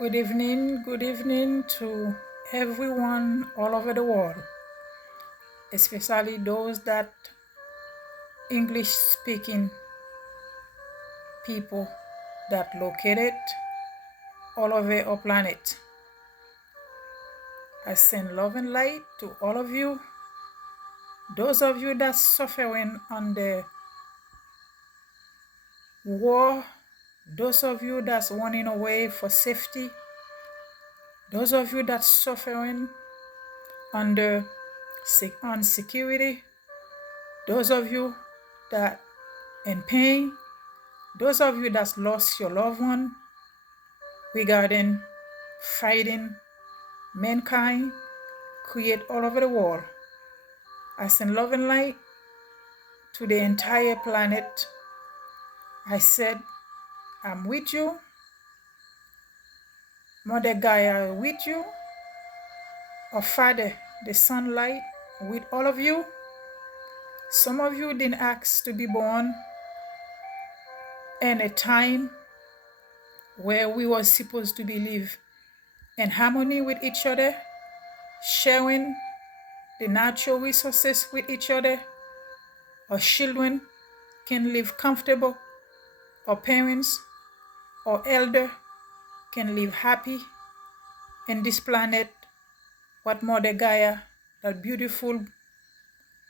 Good evening to everyone all over the world, especially those that English speaking people that located all over our planet. I send love and light to all of you. Those of you that's suffering under war, those of you that's running away for safety, those of you that's suffering under insecurity, those of you that in pain, those of you that's lost your loved one regarding fighting mankind, create all over the world. I send love and light to the entire planet. I said, I'm with you. Mother Gaia with you. Our Father, the sunlight, with all of you. Some of you didn't ask to be born in a time where we were supposed to be live in harmony with each other, sharing the natural resources with each other. Our children can live comfortable. Our parents, our elder can live happy in this planet. What Mother Gaia, that beautiful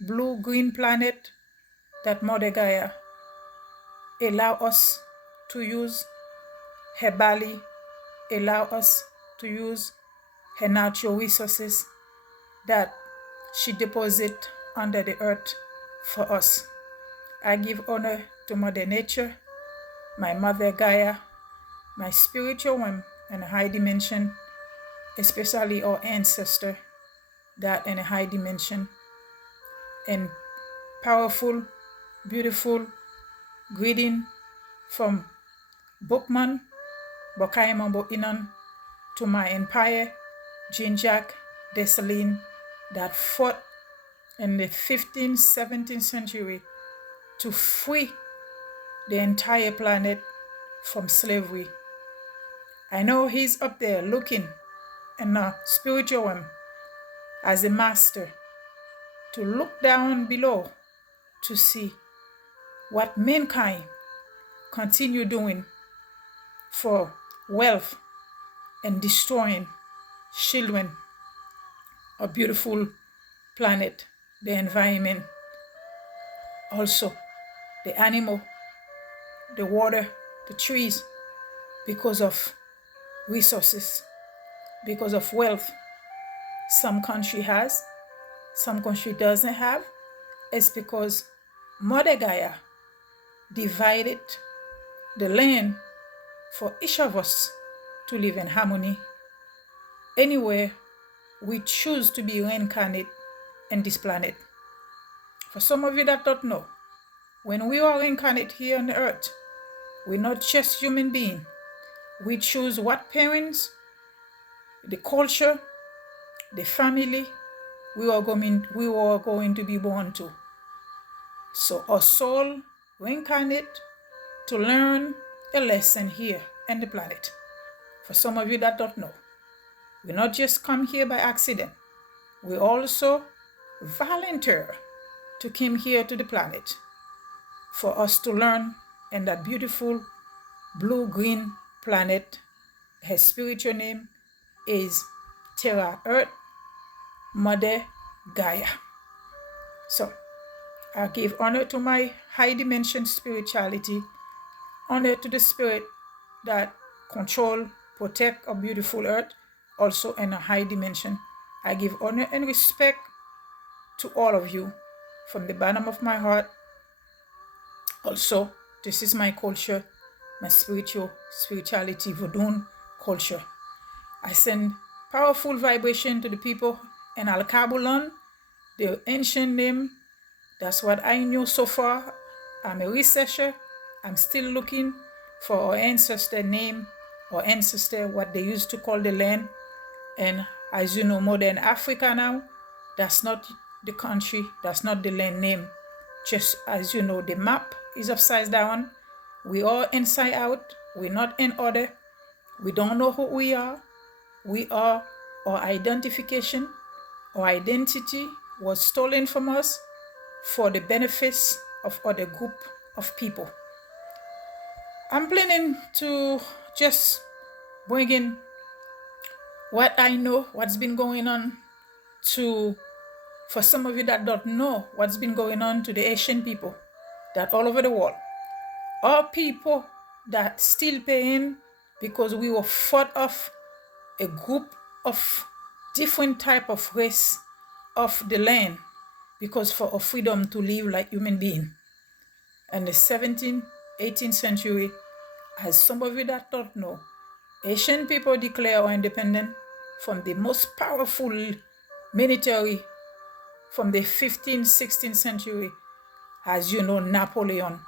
blue-green planet that Mother Gaia allow us to use her body, allow us to use her natural resources that she deposit under the earth for us. I give honor to Mother Nature, my Mother Gaia, my spiritual one in a high dimension, especially our ancestor that in a high dimension, and powerful, beautiful greeting from Bookman, Bokaimambo Inan, to my empire, Jean-Jacques Dessalines, that fought in the 15th, 17th century to free the entire planet from slavery. I know he's up there looking in a spiritual realm as a master to look down below to see what mankind continue doing for wealth and destroying children, a beautiful planet, the environment, also the animal, the water, the trees, because of resources, because of wealth. Some country has, some country doesn't have. It's because Mother Gaia divided the land for each of us to live in harmony. Anywhere we choose to be reincarnate in this planet. For some of you that don't know, when we are reincarnate here on the earth, we're not just human beings. We choose what parents, the culture, the family we are going to be born to. So our soul reincarnate to learn a lesson here on the planet. For some of you that don't know, we not just come here by accident. We also volunteer to come here to the planet for us to learn in that beautiful blue-green planet. Her spiritual name is Terra Earth, Mother Gaia. So I give honor to my high dimension spirituality, honor to the spirit that control, protect a beautiful earth, also in a high dimension. I give honor and respect to all of you from the bottom of my heart. Also, this is my culture, my spirituality, Vodun culture. I send powerful vibration to the people in Al-Kabulan, the ancient name. That's what I know so far. I'm a researcher. I'm still looking for our ancestor name, or ancestor, what they used to call the land. And as you know, modern Africa now, that's not the country, that's not the land name. Just as you know, the map is upside down. We are inside out. We're not in order. We don't know who we are. Our identification, our identity was stolen from us for the benefits of other group of people. I'm planning to just bring in what I know, what's been going on for some of you that don't know what's been going on to the Asian people that all over the world. Our people that still paying because we were fought off a group of different type of race of the land because for a freedom to live like human being. And the 17th, 18th century, as some of you that don't know, Asian people declare our independence from the most powerful military from the 15th, 16th century, as you know, Napoleon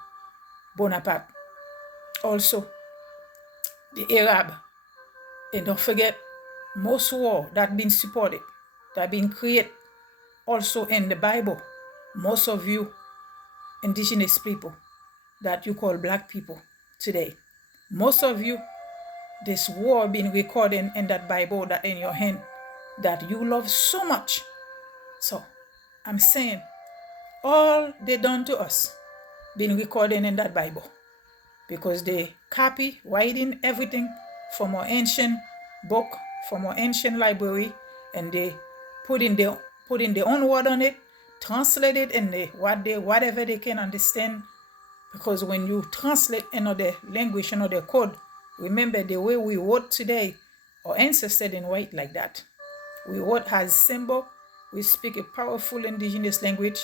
Bonaparte. Also, the Arab. And don't forget, most war that been supported, that been created also in the Bible. Most of you indigenous people that you call black people today, most of you, this war been recorded in that Bible that in your hand that you love so much. So I'm saying all they done to us been recorded in that Bible because they copy, writing everything from our ancient book, from our ancient library, and they put in their own word on it, translate it in whatever they can understand. Because when you translate another language, another code, remember the way we wrote today, our ancestors didn't write like that. We wrote as symbol. We speak a powerful indigenous language.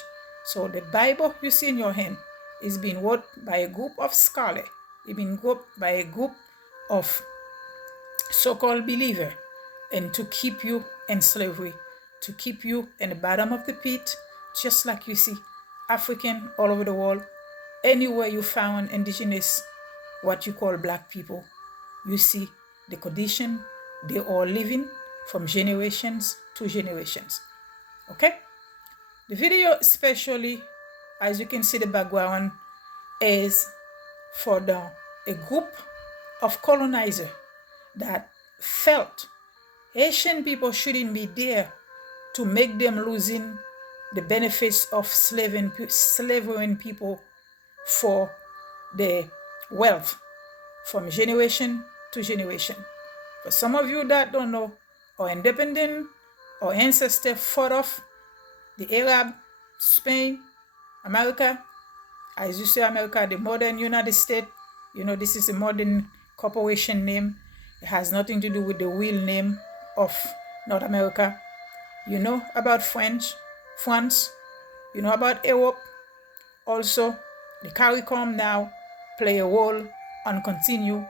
So the Bible you see in your hand is being wrote by a group of scholars. It's been wrote by a group of so-called believers, and to keep you in slavery, to keep you in the bottom of the pit, just like you see African all over the world. Anywhere you found indigenous, what you call black people, you see the condition they are living from generations to generations. Okay? The video especially, as you can see the background, is for a group of colonizers that felt Asian people shouldn't be there to make them losing the benefits of slavering people for the wealth from generation to generation. For some of you that don't know, our independent, our ancestors fought off the Arab, Spain, America. As you say, America, the modern United States, you know, this is a modern corporation name. It has nothing to do with the real name of North America. You know about France, you know about Europe. Also, the CARICOM now play a role and continue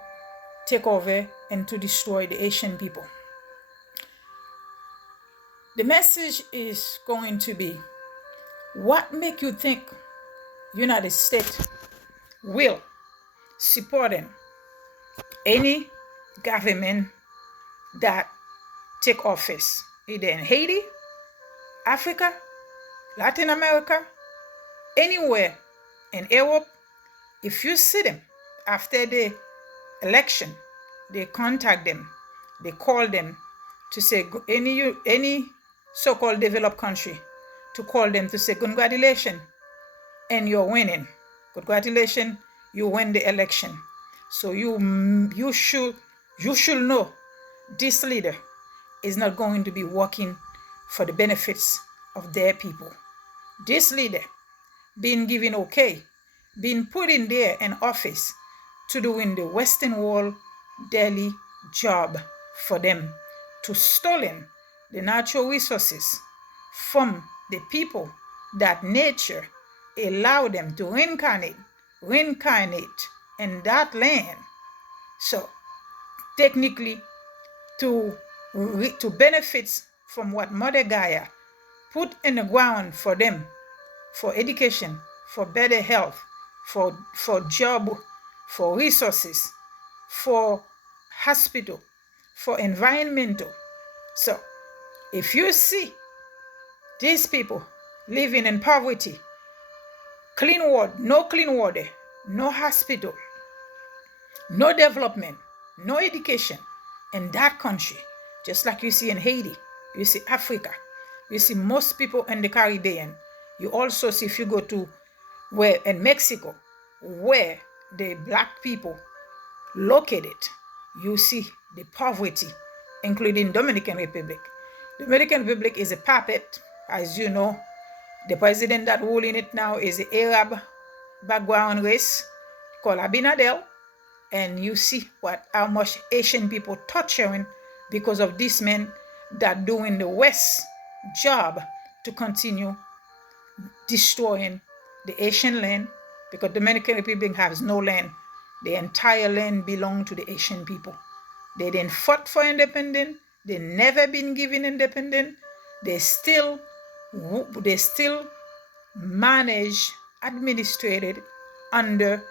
take over and to destroy the Asian people. The message is going to be, what make you think United States will supporting any government that take office either in Haiti, Africa, Latin America, anywhere in Europe? If you see them after the election, they contact them, they call them to say, any so-called developed country, to call them to say, congratulations, and you're winning. Congratulations, you win the election. So you should know this leader is not going to be working for the benefits of their people. This leader being given okay, being put in there in office to doing the Western world daily job for them, to stealing the natural resources from the people that nature allow them to reincarnate in that land. So technically, to benefit from what Mother Gaia put in the ground for them, for education, for better health, for job, for resources, for hospital, for environmental. So if you see these people living in poverty, no clean water, no hospital, no development, no education, in that country, just like you see in Haiti, you see Africa, you see most people in the Caribbean. You also see, if you go to where in Mexico, where the black people located, you see the poverty, including Dominican Republic. Dominican Republic is a puppet, as you know. The president that ruling it now is an Arab background race called Abinadel. And you see how much Asian people torturing because of this man that doing the West job to continue destroying the Asian land, because Dominican Republic has no land. The entire land belong to the Asian people. They didn't fight for independence. They never been given independence. They still manage, administrated under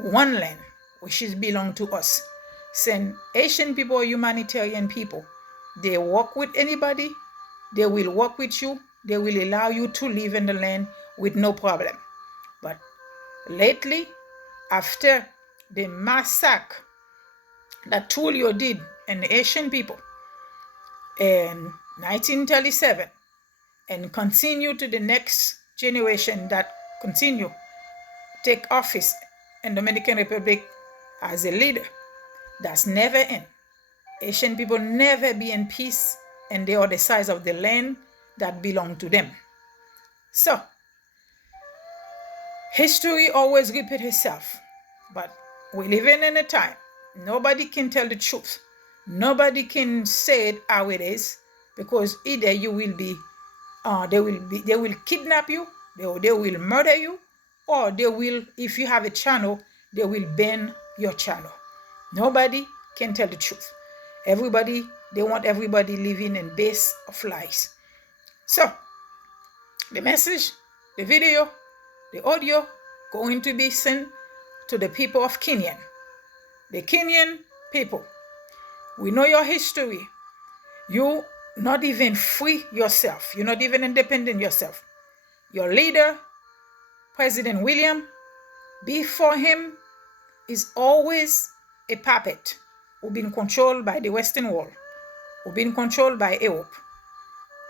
one land, which is belong to us. Since Asian people are humanitarian people, they work with anybody, they will work with you, they will allow you to live in the land with no problem. But lately, after the massacre that Tullio did and the Asian people in 1937, and continue to the next generation that continue take office in Dominican Republic as a leader, that's never end. Asian people never be in peace, and they are the size of the land that belong to them. So history always repeats itself, but we live in a time nobody can tell the truth. Nobody can say it how it is, because either you will be they will kidnap you, they will murder you, or they will, if you have a channel, they will ban your channel. Nobody can tell the truth. Everybody, they want everybody living in base of lies. So the message, the video, the audio going to be sent to the people of Kenya. The Kenyan people, we know your history. You not even free yourself. You're not even independent yourself. Your leader, President William, before him is always a puppet who been controlled by the Western world, who been controlled by Europe.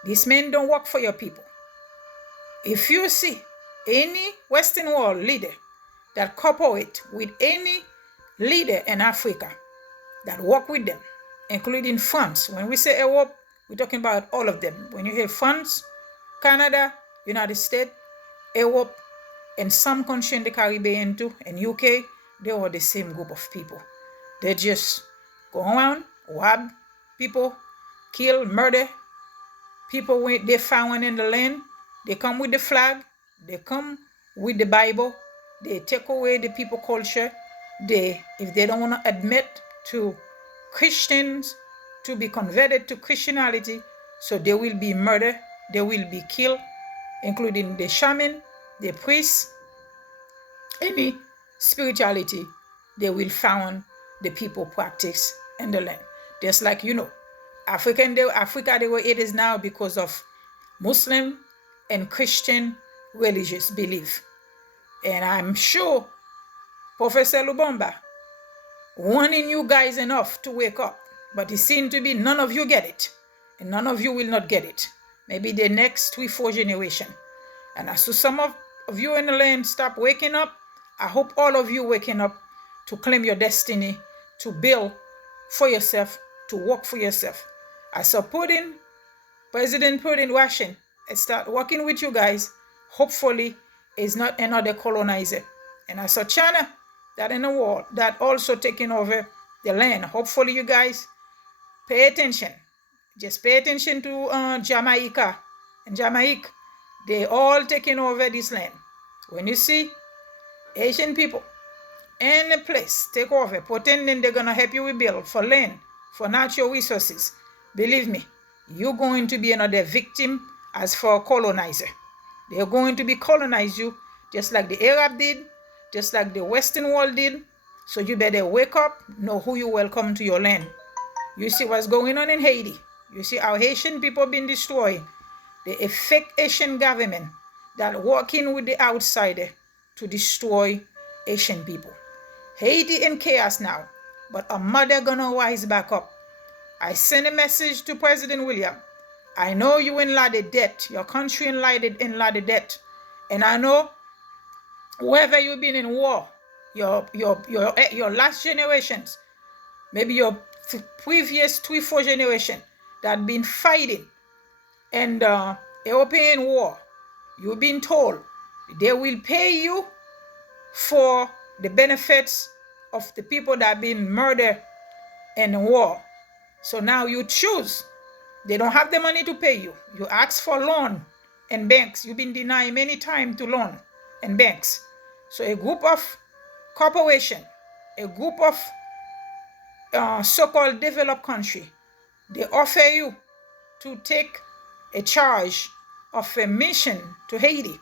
These men don't work for your people. If you see any Western world leader that cooperate with any leader in Africa that work with them, including France, when we say Europe, we're talking about all of them. When you hear France, Canada, United States, Europe, and some country in the Caribbean too, and UK, they are the same group of people. They just go around, rob people, kill, murder people when they found in the land. They come with the flag, they come with the Bible, they take away the people culture. If they don't want to admit to Christians to be converted to Christianity, so they will be murdered, they will be killed, including the shaman, the priest, any spirituality they will found the people practice in the land. Just like, Africa the way it is now because of Muslim and Christian religious belief. And I'm sure Professor Lubumba warning you guys enough to wake up, but it seems to be none of you get it, and none of you will not get it. Maybe the next 3-4 generation. And as to some of you in the land stop waking up, I hope all of you waking up to claim your destiny, to build for yourself, to work for yourself. I saw President Putin rushing and start working with you guys. Hopefully, is not another colonizer. And I saw China that in the world that also taking over the land. Hopefully, you guys pay attention. Just pay attention to Jamaica and Jamaica. They all taking over this land. When you see Asian people in a place take over, pretending they're gonna help you rebuild for land, for natural resources, believe me, you're going to be another victim as for a colonizer. They're going to be colonize you just like the Arab did, just like the Western world did. So you better wake up, know who you welcome to your land. You see what's going on in Haiti. You see how Haitian people been destroyed. The fake Asian government that working with the outsider to destroy Asian people. Haiti in chaos now, but a mother gonna rise back up I send a message to President William. I know you in lot of debt. Your country in lot of debt. And I know wherever you've been in war, your last generations, maybe your previous 3-4 generation that been fighting and European war, you've been told they will pay you for the benefits of the people that have been murdered in war. So now you choose. They don't have the money to pay you. You ask for loan in banks. You've been denied many times to loan in banks. So a group of corporation, a group of so-called developed country, they offer you to take a charge of a mission to Haiti,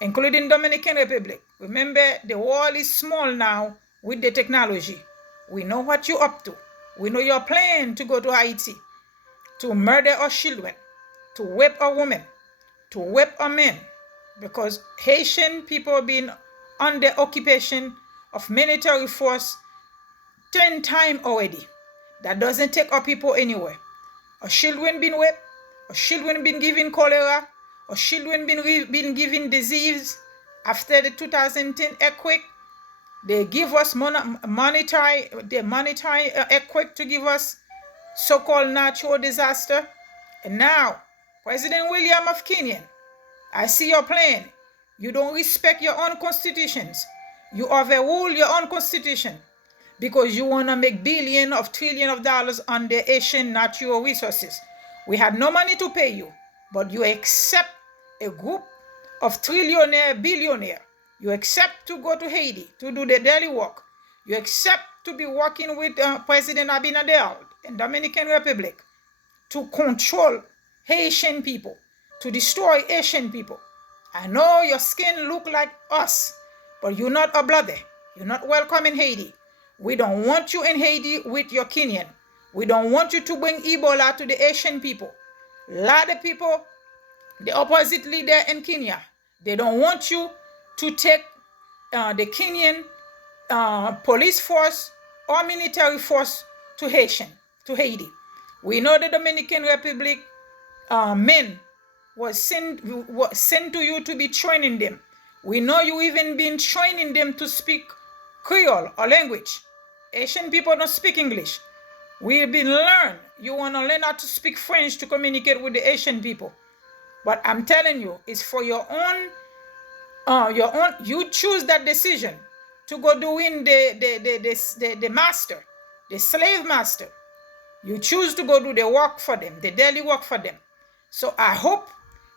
including Dominican Republic. Remember, the world is small now with the technology. We know what you're up to. We know your plan to go to Haiti, to murder our children, to rape a woman, to rape a man, because Haitian people been under occupation of military force 10 times already. That doesn't take our people anywhere. Our children been raped, our children been given cholera, our children been given disease. After the 2010 earthquake, they give us monetary earthquake to give us so-called natural disaster. And now, President William of Kenya, I see your plan. You don't respect your own constitutions. You overrule your own constitution because you want to make billions of trillions of dollars on the Asian natural resources. We had no money to pay you, but you accept a group of trillionaire, billionaire. You accept to go to Haiti to do the daily work. You accept to be working with President Abinader in Dominican Republic to control Haitian people, to destroy Asian people. I know your skin look like us, but you're not a brother. You're not welcome in Haiti. We don't want you in Haiti with your Kenyan. We don't want you to bring Ebola to the Asian people. A lot of people, the opposite leader in Kenya, they don't want you to take the Kenyan police force or military force to Haiti. We know the Dominican Republic men was sent to you to be training them. We know you even been training them to speak Creole or language. Asian people don't speak English. We've been learned. You want to learn how to speak French to communicate with the Asian people. But I'm telling you, it's for your own. You choose that decision to go doing the master, the slave master. You choose to go do the work for them, the daily work for them. So I hope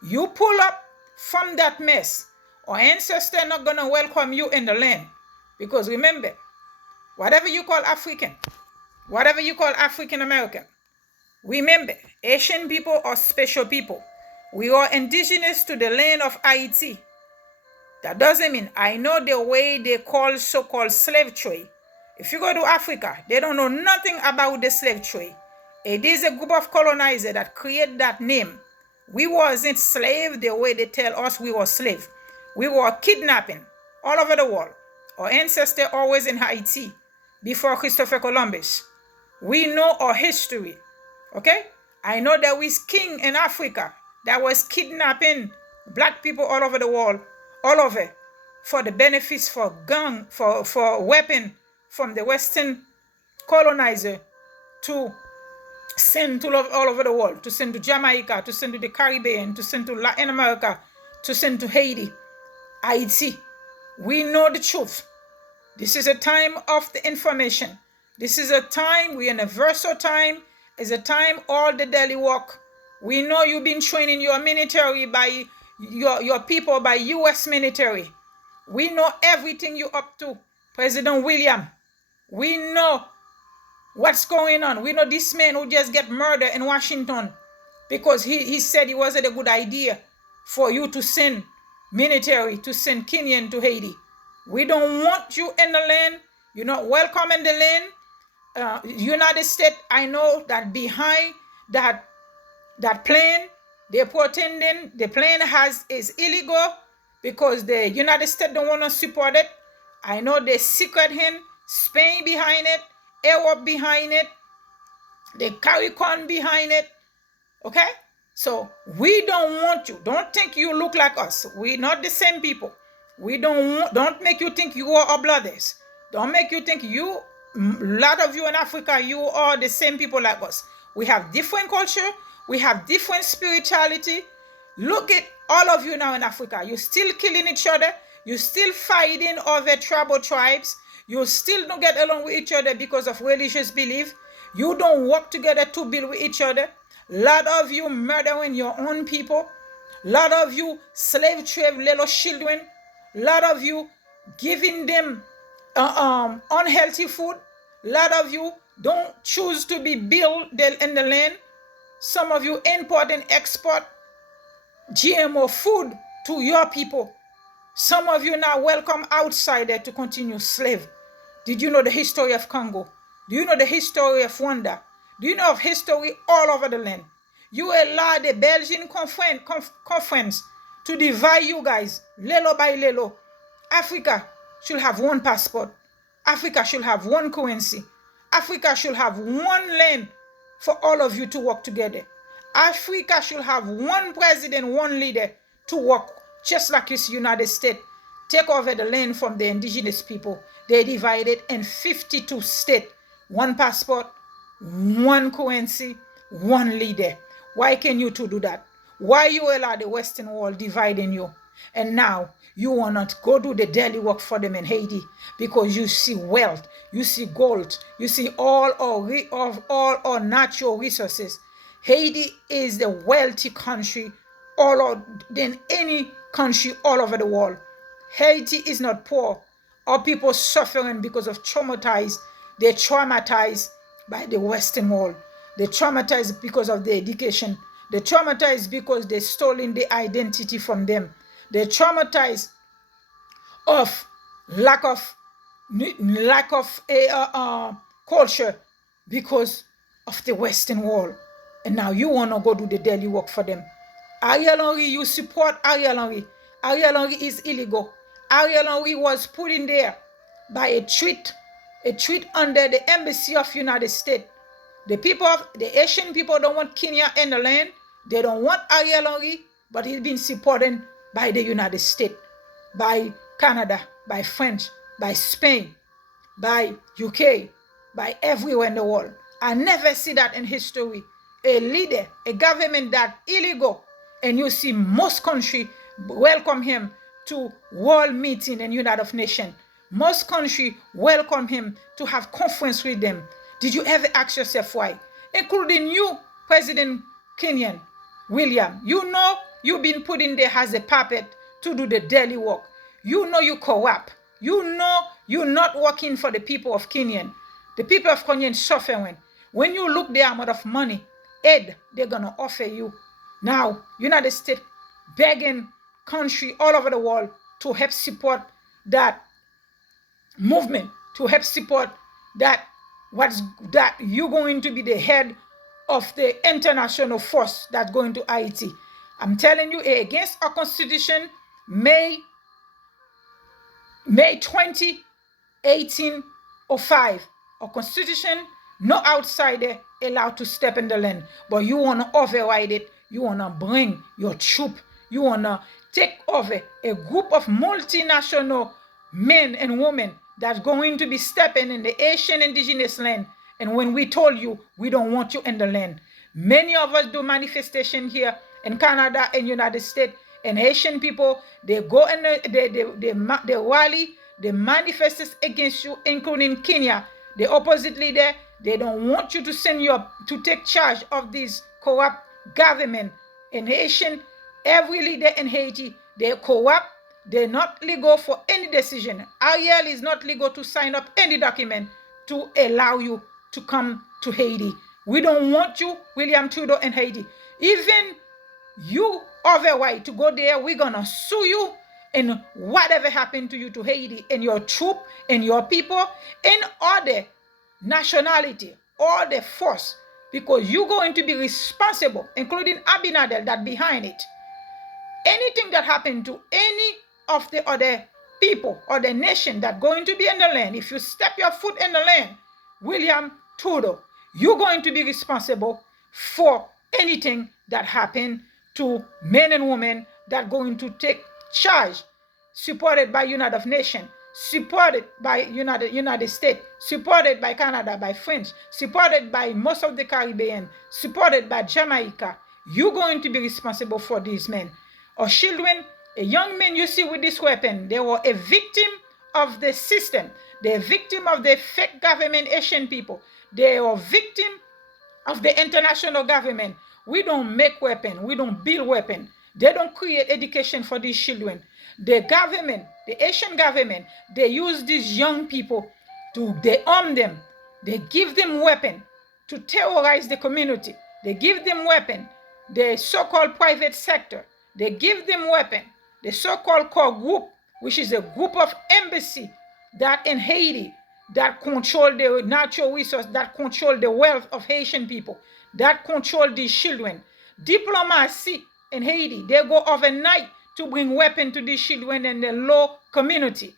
you pull up from that mess. Our ancestors are not going to welcome you in the land. Because remember, whatever you call African, whatever you call African American, remember, Asian people are special people. We are indigenous to the land of Haiti. That doesn't mean I know the way they call so-called slave trade. If you go to Africa, they don't know nothing about the slave trade. It is a group of colonizers that create that name. We wasn't slave the way they tell us we were slave. We were kidnapping all over the world. Our ancestors always in Haiti before Christopher Columbus. We know our history. Okay? I know there was king in Africa that was kidnapping black people all over the world, all over, for the benefits, for gun, for weapon from the Western colonizer to send to all over the world, to send to Jamaica, to send to the Caribbean, to send to Latin America, to send to Haiti. We know the truth. This is a time of the information. This is a time, we're in a versatile time. It's a time all the daily work. We know you've been training your military by your people, by U.S. military. We know everything you're up to, President William. We know what's going on. We know this man who just get murdered in Washington because he said it wasn't a good idea for you to send military, to send Kenyan to Haiti. We don't want you in the land. You're not welcome in the land. United States, I know that behind that plane, they're pretending the plane is illegal because the United States don't want to support it. I know the secret hand, Spain behind it, Europe behind it, They carry corn behind it. Okay? So we don't want you. Don't think you look like us. We're not the same people. We don't make you think you are our brothers. Don't make you think a lot of you in Africa, you are the same people like us. We have different culture. We have different spirituality. Look at all of you now in Africa. You're still killing each other. You're still fighting over tribal tribes. You still don't get along with each other because of religious belief. You don't work together to build with each other. A lot of you murdering your own people. A lot of you slave trade little children. A lot of you giving them unhealthy food. A lot of you don't choose to be built in the land. Some of you import and export GMO food to your people. Some of you now welcome outsider to continue slave. Did you know the history of Congo? Do you know the history of Rwanda? Do you know of history all over the land? You allow the Belgian conference to divide you guys, little by little. Africa should have one passport. Africa should have one currency. Africa should have one land for all of you to work together. Africa should have one president, one leader to work just like this United States. Take over the land from the indigenous people. They divided in 52 states. One passport, one currency, one leader. Why can you two do that? Why you allow the Western world dividing you? And now you want to go do the daily work for them in Haiti because you see wealth, you see gold, you see all our natural resources. Haiti is the wealthy country than any country all over the world. Haiti is not poor. Our people suffering because of traumatized. They're traumatized by the Western world. They're traumatized because of their education. They're traumatized because they're stolen the identity from them. They're traumatized of lack of culture because of the Western world. And now you want to go do the daily work for them. Ariel Henry, you support Ariel Henry. Ariel Henry is illegal. Ariel Henry was put in there by a tweet under the embassy of United States. The Asian people don't want Kenya in the land. They don't want Ariel Henry, but he's been supported by the United States, by Canada, by French, by Spain, by UK, by everywhere in the world. I never see that in history. A leader, a government that illegal, and you see most countries welcome him to world meeting in United Nations. Most countries welcome him to have conference with them. Did you ever ask yourself why? Including you, President Kenyan William. You know you've been put in there as a puppet to do the daily work. You know you corrupt. You know you're not working for the people of Kenya. The people of Kenya suffering. When you look the amount of money, aid they're going to offer you. Now, United States begging country all over the world to help support that movement, to help support that you're going to be the head of the international force that's going to Haiti. I'm telling you, against our constitution, May 20, 1805, our constitution, no outsider allowed to step in the land. But you want to override it. You want to bring your troop. You want to take over a group of multinational men and women that's going to be stepping in the Asian indigenous land. And when we told you, we don't want you in the land. Many of us do manifestation here in Canada and United States. And Haitian people, they go and they rally, they manifest against you, including Kenya. The opposite leader, they don't want you to to take charge of this corrupt government. In Haitian, every leader in Haiti, they're corrupt. They're not legal for any decision. Ariel is not legal to sign up any document to allow you to come to Haiti. We don't want you, William Trudeau, in Haiti. Even you overweight to go there, we're going to sue you. And whatever happened to you to Haiti and your troop and your people and other nationality or the force, because you're going to be responsible, including Abinadel that behind it. Anything that happened to any of the other people or the nation that going to be in the land, if you step your foot in the land, William Trudeau, You're going to be responsible for anything that happened to men and women that are going to take charge, supported by United Nations, supported by United States, supported by Canada, by French, supported by most of the Caribbean, supported by Jamaica. You're going to be responsible for these men. Or children, a young man you see with this weapon, they were a victim of the system. They're a victim of the fake government Asian people. They are a victim of the international government. We don't make weapons. We don't build weapons. They don't create education for these children. The government, the Asian government, they use these young people they arm them. They give them weapons to terrorize the community. They give them weapons. The so-called private sector, they give them weapons. The so-called core group, which is a group of embassy that in Haiti, that control the natural resource, that control the wealth of Haitian people, that control these children. Diplomacy in Haiti, they go overnight to bring weapons to these children in the low community.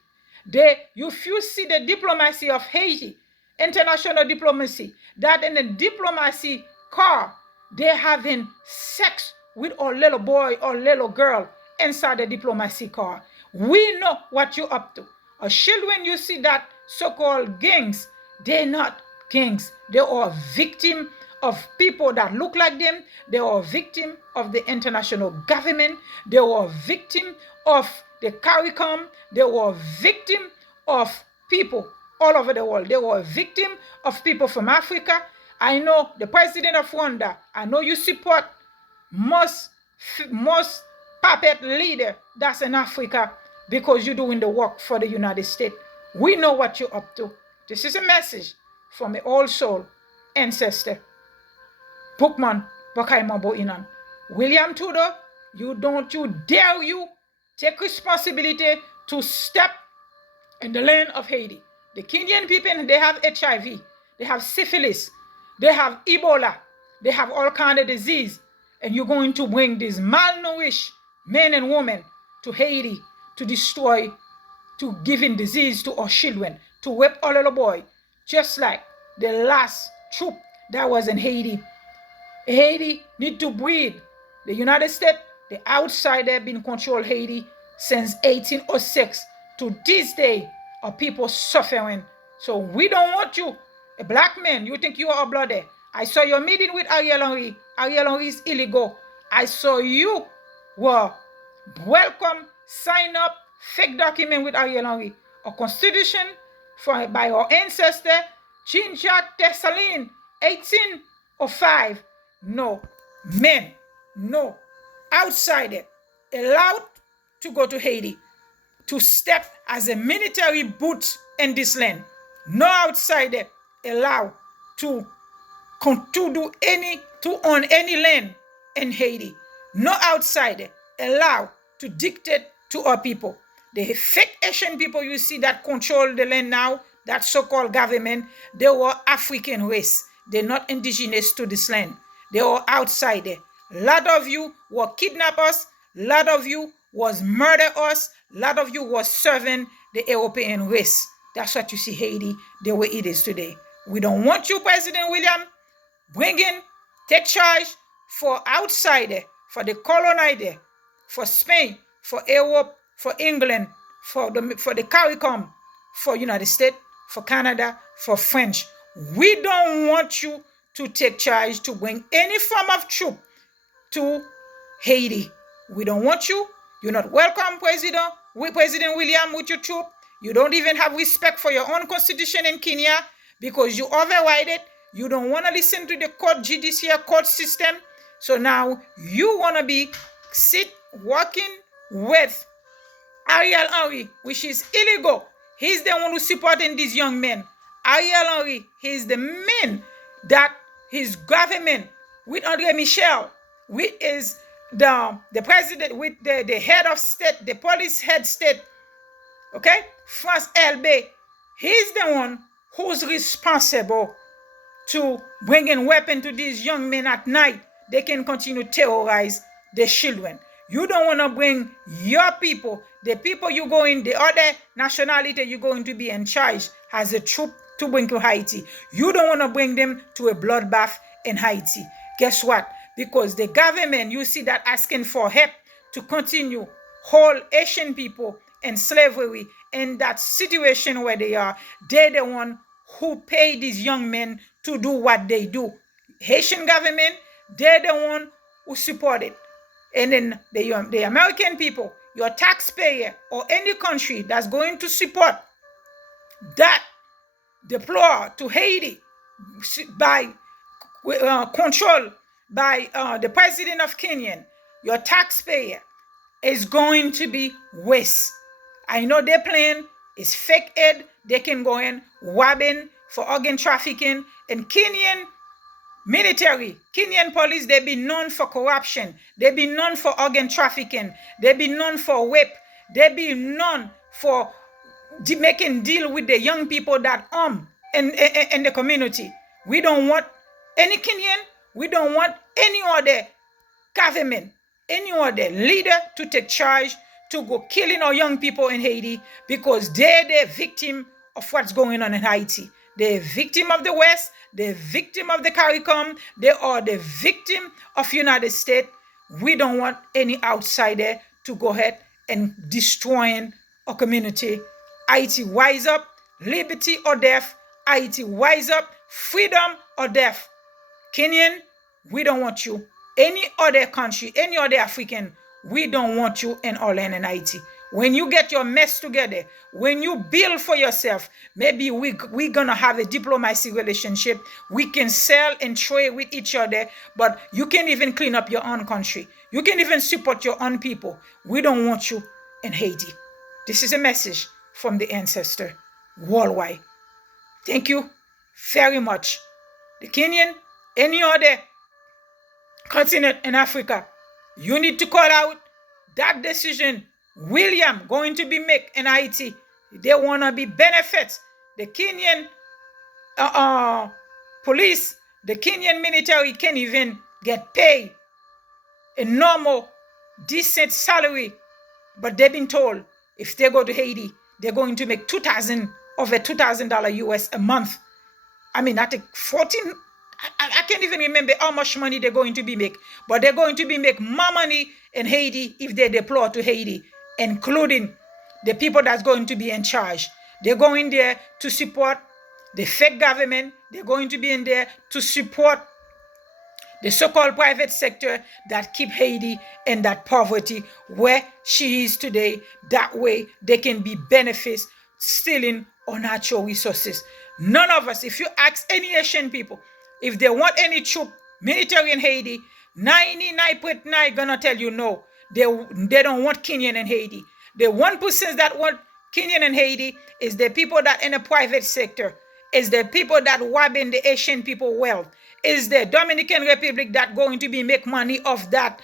You see the diplomacy of Haiti, international diplomacy, that in the diplomacy car, they're having sex with a little boy or little girl inside the diplomacy car. We know what you're up to. Or children, you see that so-called gangs, they're not gangs. They are victim of people that look like them. They are victim of the international government. They are victim of the CARICOM. They were victim of people all over the world. They were victim of people from Africa. I know the president of Rwanda. I know you support most puppet leader that's in Africa because you're doing the work for the United States. We know what you're up to. This is a message from an old soul ancestor, Bookman Bakaimabo Inan. William Tudor, you dare take responsibility to step in the land of Haiti. The Kenyan people, they have HIV, they have syphilis, they have Ebola, they have all kind of disease, and you're going to bring these malnourished men and women to Haiti to destroy, to giving disease to our children, to rape our little boy, just like the last troop that was in Haiti. Haiti need to breathe. The United States, the outsider, been control Haiti since 1806. To this day, our people suffering. So we don't want you, a black man. You think you are a bloody. I saw your meeting with Ariel Henry. Ariel Henry is illegal. I saw you were welcome, sign up, fake document with Ariel Henry. A constitution by our ancestor, Jean-Jacques Dessalines, 1805. No, men, no, outsider allowed to go to Haiti, to step as a military boot in this land. No outsider allowed to own any land in Haiti. No outsider allowed to dictate to our people. The fake Asian people you see that control the land now, that so-called government, they were African race. They're not indigenous to this land. They were outsider. A lot of you were kidnappers. A lot of you was murder us. A lot of you was serving the European race. That's what you see Haiti the way it is today. We don't want you, President William, take charge for outsider, for the colonizer, for Spain, for Europe, for England, for the CARICOM, for United States, for Canada, for French. We don't want you to take charge to bring any form of troop to Haiti. We don't want you. You're not welcome, President William, with your troop. You don't even have respect for your own constitution in Kenya because you override it. You don't want to listen to the judicial court system. So now you want to be working with Ariel Henry, which is illegal. He's the one who's supporting these young men. Ariel Henry, he's the man that his government with André Michel, with the president, with the head of state, the police head state, okay, France LB, he's the one who's responsible to bring in weapons to these young men at night. They can continue to terrorize the children. You don't want to bring your people, the people you go in, the other nationality you're going to be in charge as a troop to bring to Haiti. You don't want to bring them to a bloodbath in Haiti. Guess what? Because the government, you see that asking for help to continue hold Asian people in slavery in that situation where they are. They're the one who pay these young men to do what they do. Haitian government, they're the one who support it. And then the American people, your taxpayer or any country that's going to support that deploy to Haiti by control by the president of Kenya, your taxpayer is going to be waste. I know their plan is fake aid. They can go in robbing for organ trafficking. And Kenyan military, Kenyan police, they be known for corruption. They be known for organ trafficking. They be known for rape. They be known for making deal with the young people that in the community. We don't want any Kenyan. We don't want any other government, any other leader to take charge to go killing our young people in Haiti, because they're the victim of what's going on in Haiti. They're victim of the West. They're victim of the CARICOM. They are the victim of United States. We don't want any outsider to go ahead and destroying our community. Haiti, wise up. Liberty or death. Haiti, wise up. Freedom or death. Kenyan, we don't want you. Any other country, any other African, we don't want you in our land in Haiti. When you get your mess together, when you build for yourself, maybe we're going to have a diplomacy relationship. We can sell and trade with each other, but you can even clean up your own country. You can even support your own people. We don't want you in Haiti. This is a message from the ancestor worldwide. Thank you very much. The Kenyan, any other continent in Africa, you need to call out that decision William going to be made in Haiti. They want to be benefits. The Kenyan police, the Kenyan military can even get paid a normal, decent salary. But they've been told if they go to Haiti, they're going to make over $2,000 US a month. I mean, I think 14, I can't even remember how much money they're going to be make, but they're going to be make more money in Haiti if they deploy to Haiti, including the people that's going to be in charge. They're going there to support the fake government. They're going to be in there to support the so-called private sector that keep Haiti in that poverty where she is today. That way they can be benefits stealing our natural resources. None of us, if you ask any Asian people, if they want any troop, military in Haiti, 99.9 gonna tell you no. They don't want Kenyan in Haiti. The 1% that want Kenyan in Haiti is the people that in the private sector, is the people that robbing the Asian people wealth, is the Dominican Republic that going to be make money of that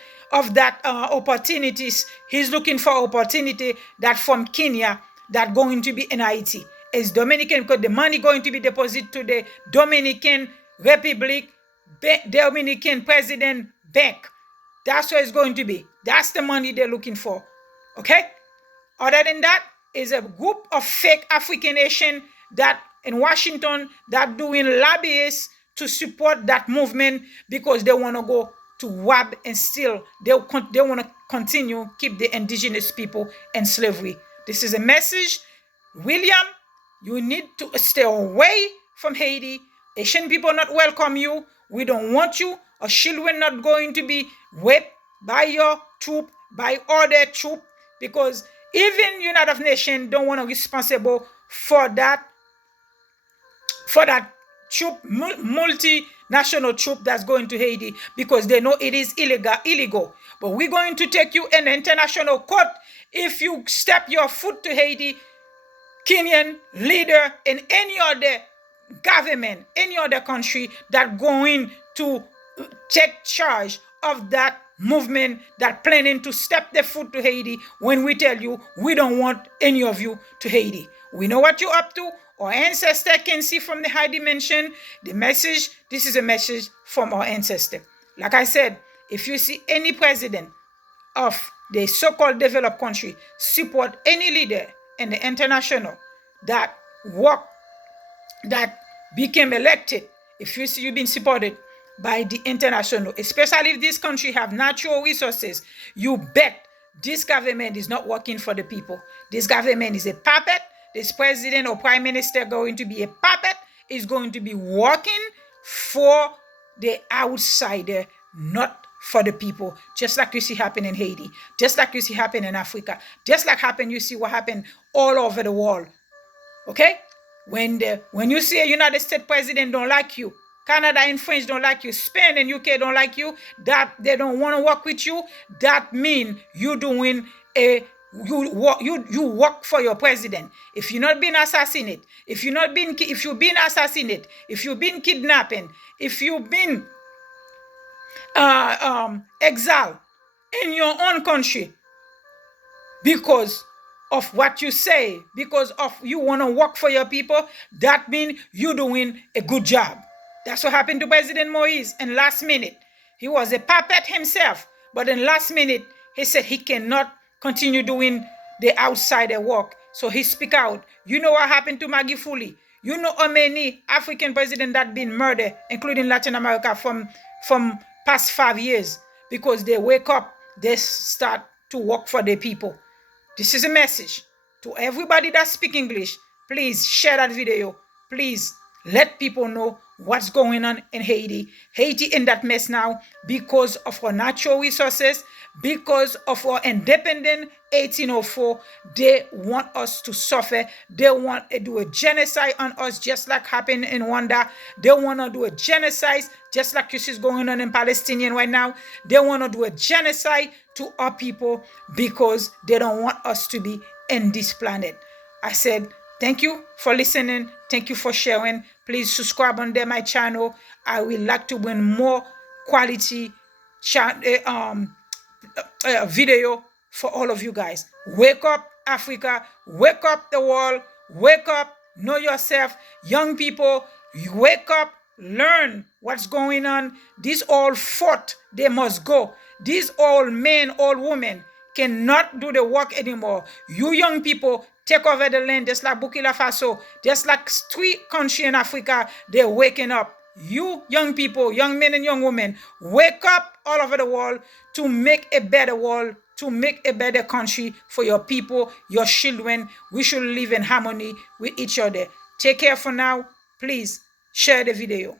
opportunities. He's looking for opportunity that from Kenya that going to be in Haiti. Is Dominican, because the money going to be deposited to the Dominican Republic, Dominican President Bank. That's what it's going to be. That's the money they're looking for. Okay? Other than that, is a group of fake African Asian that in Washington that doing lobbyists to support that movement because they want to go to rob and steal. They want to continue keep the indigenous people in slavery. This is a message. William, you need to stay away from Haiti. Asian people not welcome you. We don't want you. Our children not going to be raped by your troop, by other troop, because even United Nations don't want to be responsible for that troop, multinational troop that's going to Haiti, because they know it is illegal. But we're going to take you in international court if you step your foot to Haiti. Kenyan leader in any other government, any other country that going to take charge of that movement that planning to step their foot to Haiti, when we tell you we don't want any of you to Haiti. We know what you're up to. Our ancestor can see from the high dimension. The message, this is a message from our ancestor. Like I said, if you see any president of the so-called developed country support any leader in the international that work that became elected, if you see you've been supported by the international, especially if this country have natural resources, you bet this government is not working for the people. This government is a puppet. This president or prime minister going to be a puppet, is going to be working for the outsider, not for the people. Just like you see happen in Haiti, just like you see happen in Africa, just like you see what happened all over the world. Okay? When you see a United States president don't like you, Canada and France don't like you, Spain and UK don't like you, that they don't want to work with you, that mean you doing a you work for your president. If you're not being assassinated, if you've been assassinated, if you've been kidnapping, if you've been exiled in your own country because of what you say, because of you want to work for your people, that means you're doing a good job. That's what happened to President Moise. And last minute, he was a puppet himself, but in last minute, he said he cannot continue doing the outsider work. So he speak out. You know what happened to Magufuli? You know how many African presidents that been murdered, including Latin America, from past 5 years, because they wake up, they start to work for the people. This is a message to everybody that speak English. Please share that video. Please let people know what's going on in Haiti. Haiti in that mess now because of our natural resources, because of our independent 1804. They want us to suffer. They want to do a genocide on us, just like happened in Rwanda. They want to do a genocide just like this is going on in Palestinian right now. They want to do a genocide to our people because they don't want us to be in this planet. I said, thank you for listening. Thank you for sharing. Please subscribe on my channel. I would like to bring more quality video for all of you guys. Wake up, Africa. Wake up, the world. Wake up. Know yourself. Young people, wake up. Learn what's going on. These all fought. They must go. These old men, old women cannot do the work anymore. You young people, take over the land, just like Burkina Faso, just like 3 countries in Africa. They're waking up. You young people, young men and young women, wake up all over the world to make a better world, to make a better country for your people, your children. We should live in harmony with each other. Take care for now. Please share the video.